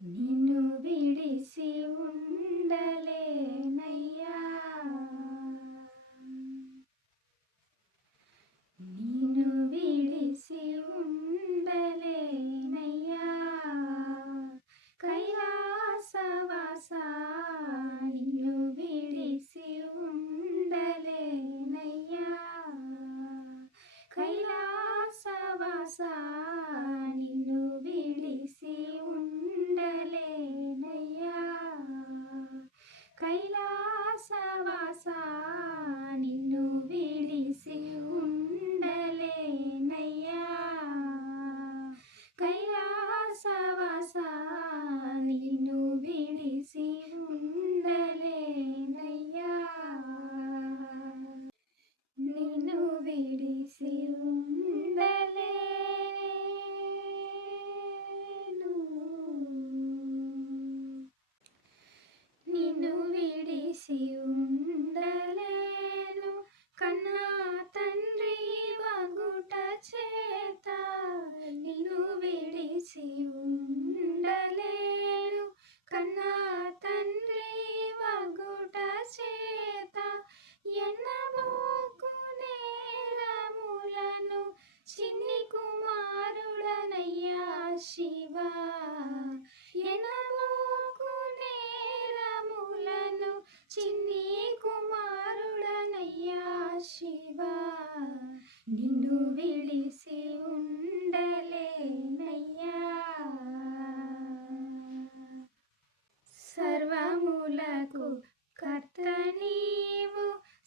నిన్ను విడిసి ఉండలేనయ్యా, నిన్ను విడిసి ఉండలేనయ్యా, కైలాసవాస నిన్ను విడిసి ఉండలేనయ్యా, కైలాసవాస నిన్ను విడిసి ఉండలేనయ్యా, కైలాసవాస నిన్ను విడిసి ఉండలేనయ్యా, కైలాసవాస నిన్ను విడిసి ఉండలేనయ్యా, నిన్ను విడిసి ఉండలేను, నిన్ను విడిసి ఉండలేను, కన్నా తండ్రి వగుట చేత నిన్ను విడిసి ఉండలేను, కన్నా తండ్రి వగుట చేత ఎన్నబోకు నేరములను చిన్ని కుమారుడనయ్యా శివా, ఎనబోకు నేరములను చిన్ని కుమారుడనయ్యా శివా, నిన్ను విడిసి ఉండలేనయ్యా, సర్వములకు కర్త నీవు,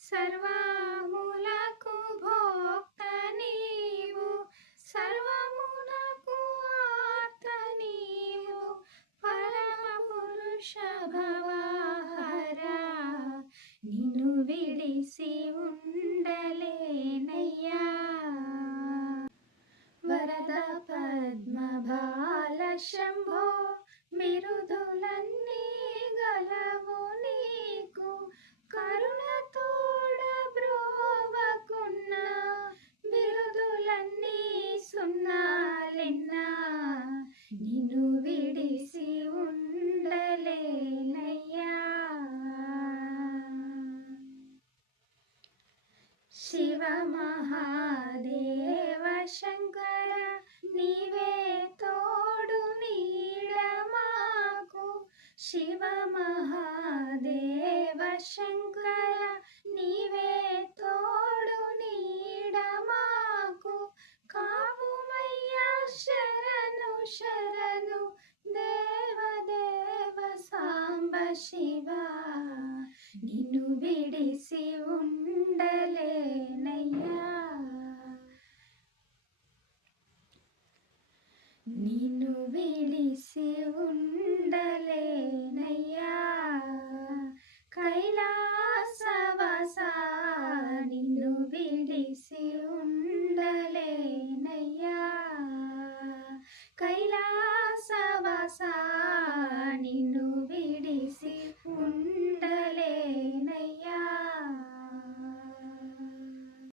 సర్వములకు భోక్త నీవు, సర్వమునకు ఆర్త నీవు, పరమ పురుష భవహరా, నిన్ను విడిసి ఉండలేనయ్యా, వరద పద్మబాల శంభో బిరుదులన్నీ గలవు నీకు, కరుణతోడ బ్రోవకున్న బిరుదులన్నీ సున్నాలెన్నా, నిన్ను విడిసి ఉండలేనయ్యా, శివ మహాదేవ శంకర నీవే తోడు నీడ మాకు, శివ మహాదేవ శంకర నీవే తోడు నీడ మాకు, కావుమయ్యా శరణు శరణు దేవదేవ సాంబ శివ, నిన్ను విడిసి ఉండలేనయ్యా, నిన్ను విడిసి ఉండలేనయ్యా, కైలాసవాస నిన్ను విడిసి ఉండలేనయ్యా, కైలాసవాస